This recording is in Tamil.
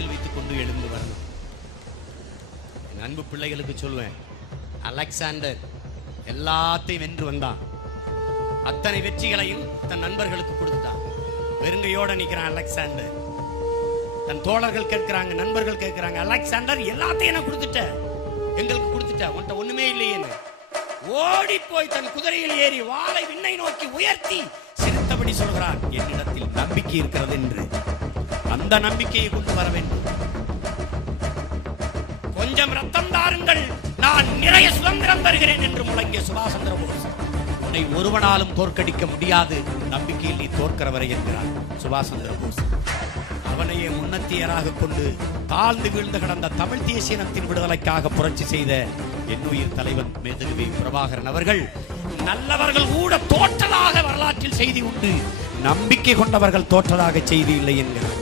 கரத்தில் வைத்துக் கொண்டு எழுந்து வரணும். என் அன்பு பிள்ளைகளுக்கு சொல்வேன், அலெக்சாண்டர் எல்லாத்தையும் வென்று வந்தான். அத்தனை வெற்றிகளையும் தன் நண்பர்களுக்கு கொடுத்துட்டான். வெறுங்கையோட நிக்கிறான் அலெக்சாண்டர். தன் தோழர்கள் கேட்கிறாங்க, நண்பர்கள் கேட்கிறாங்க, அலெக்சாண்டர் எல்லாத்தையும் நான் கொடுத்துட்ட, எங்களுக்கு கொடுத்துட்ட, உன்கிட்ட ஒண்ணுமே இல்லையேன்னு. ஓடி போய் தன் குதிரையில் ஏறி வாளை விண்ணை நோக்கி உயர்த்தி சிரித்தபடி சொல்கிறான், என்னிடத்தில் நம்பிக்கை இருக்கிறது என்று. அந்த நம்பிக்கையை கொண்டு வர வேண்டும். கொஞ்சம் ரத்தம் தாருங்கள், நான் நிறைய சுதந்திரம் தருகிறேன் என்று முழங்கிய சுபாஷ் சந்திர போஸ், உன்னை ஒருவனாலும் தோற்கடிக்க முடியாது, நம்பிக்கையில் நீ தோற்கிறவரை என்கிறார் சுபாஷ் சந்திர போஸ். அவனையே முன்னத்தியராக கொண்டு தாழ்ந்து வீழ்ந்து கிடந்த தமிழ் தேசியனத்தின் விடுதலைக்காக புரட்சி செய்த என்னுயிர் தலைவன் மேதகுவி பிரபாகரன் அவர்கள், நல்லவர்கள் கூட தோற்றதாக வரலாற்றில் செய்தி உண்டு, நம்பிக்கை கொண்டவர்கள் தோற்றதாக செய்தி இல்லை என்கிறார்.